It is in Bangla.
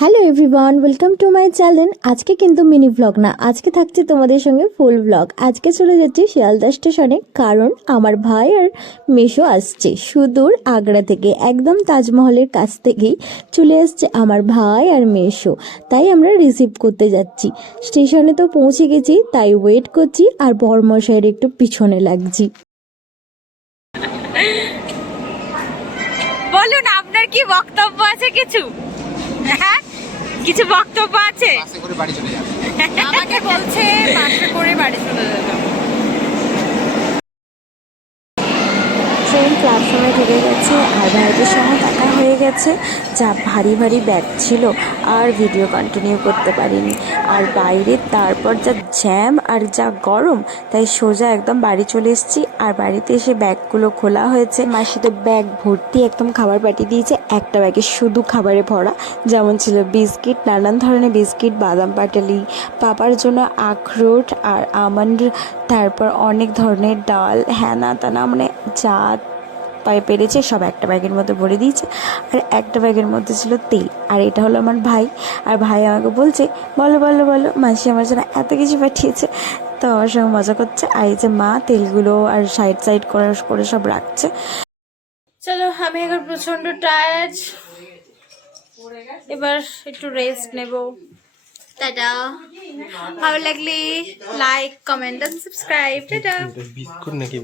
Hello everyone, welcome to my channel. আজকে কিন্তু মিনি ব্লগ না, আজকে থাকছে তোমাদের সঙ্গে ফুল ব্লগ। আজকে চলে যাচ্ছি শিয়ালদা স্টেশনে, কারণ আমার ভাই আর মেশো আসছে সুদূর আগ্রা থেকে। একদম তাজমহলের কাছ থেকেই চলে আসছে আমার ভাই আর মেশো, তাই আমরা রিসিভ করতে যাচ্ছি। স্টেশনে তো পৌঁছে গেছি, তাই ওয়েট করছি আর বরমশাইয়ের একটু পিছনে লাগছি। বলুন, আপনার কি বক্তব্য আছে? কিছু হ্যাঁ, কিছু বক্তব্য আছে? বাসে করে বাড়ি চলে যাবে। আমাকে বলছে বাসে করে বাড়ি চলে যেতে। ট্রেন প্ল্যাটফর্মে ঢুকে গেছে আর ভাইদের সঙ্গে দেখা হয়ে গেছে। যা ভারী ভারী ব্যাগ ছিল আর ভিডিও কন্টিনিউ করতে পারিনি। আর বাইরে তারপর যা জ্যাম আর যা গরম, তাই সোজা একদম বাড়ি চলে এসেছি। আর বাড়িতে এসে ব্যাগগুলো খোলা হয়েছে। মাসি তো ব্যাগ ভর্তি একদম খাবার পাঠিয়ে দিয়েছে। একটা ব্যাগে শুধু খাবারে ভরা, যেমন ছিল বিস্কিট, নানান ধরনের বিস্কিট, বাদাম পাটালি, পাপার জন্য আখরোট আর আমন্ড, তারপর অনেক ধরনের ডাল, হ্যানা তানা, মানে যা পেরেছে সব একটা ব্যাগের মধ্যে ভরে দিয়েছে। আর একটা ব্যাগের মধ্যে ছিল তেল। আর এটা হলো আমার ভাই, আর ভাই আমাকে বলছে বলো বলো বলো, মাসি আমার জন্য এত কিছু পাঠিয়েছে। তো আমার সঙ্গে মজা করছে। আর এই যে মা তেলগুলো আর সাইড সাইড করে সব রাখছে। চলো, আমি এখন প্রচন্ড টায়ার্ড, এবার একটু রেস্ট নেব। টাটা। ভালো লাগলে like, comment and subscribe. Tata. Biscuit নাকি?